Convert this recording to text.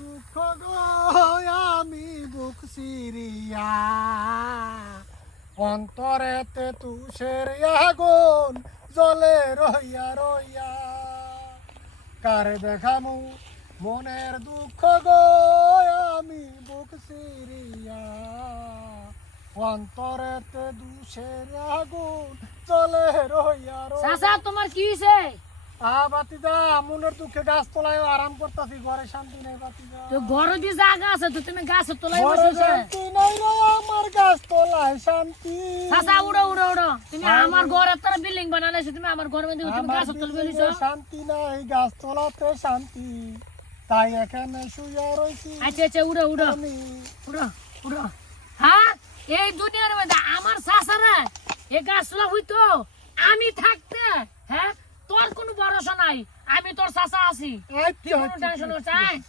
দুঃখ গো আমি বুক সিরিয়া অন্তরেতে তুষের আগুন জ্বলে রইয়া রইয়া কারে দেখামু মনের দুঃখ গো আমি বুক সিরিয়া অন্তরেতে তুষের আগুন জ্বলে রইয়া রইয়া। চাচা তোমার কি হইছে? বাতিজা মনের দুঃখে গাছ তলায় আরাম করতাছি, ঘরে শান্তি নেই বাতিজা। তো ঘরে দি জায়গা আছে তো তুমি গাছের তলায় ঘরে বসেছো। শান্তি নাই রে আমার গাছ তলায় শান্তি। চাচা উড়ো উড়ো উড়ো, তুমি আমার ঘরে একটা বিল্ডিং বানাইছো, তুমি আমার ঘরের মধ্যে তুমি গাছের তলায় বসেছো। শান্তি নাই, গাছ তলাতে শান্তি, তাই এখানে শুয়ে রইছি আচ্ছা আচ্ছা উড়ো উড়ো আমি। উড়ো উড়ো। হ্যাঁ এই দুনিয়ার মধ্যে আমার চাচারা এই গাছ তলা হইতো আমি থাকতে, হ্যাঁ তোর কোনো ভরসা নাই, আমি তোর চাচা আছি, তুই কোনো টেনশন করছিস?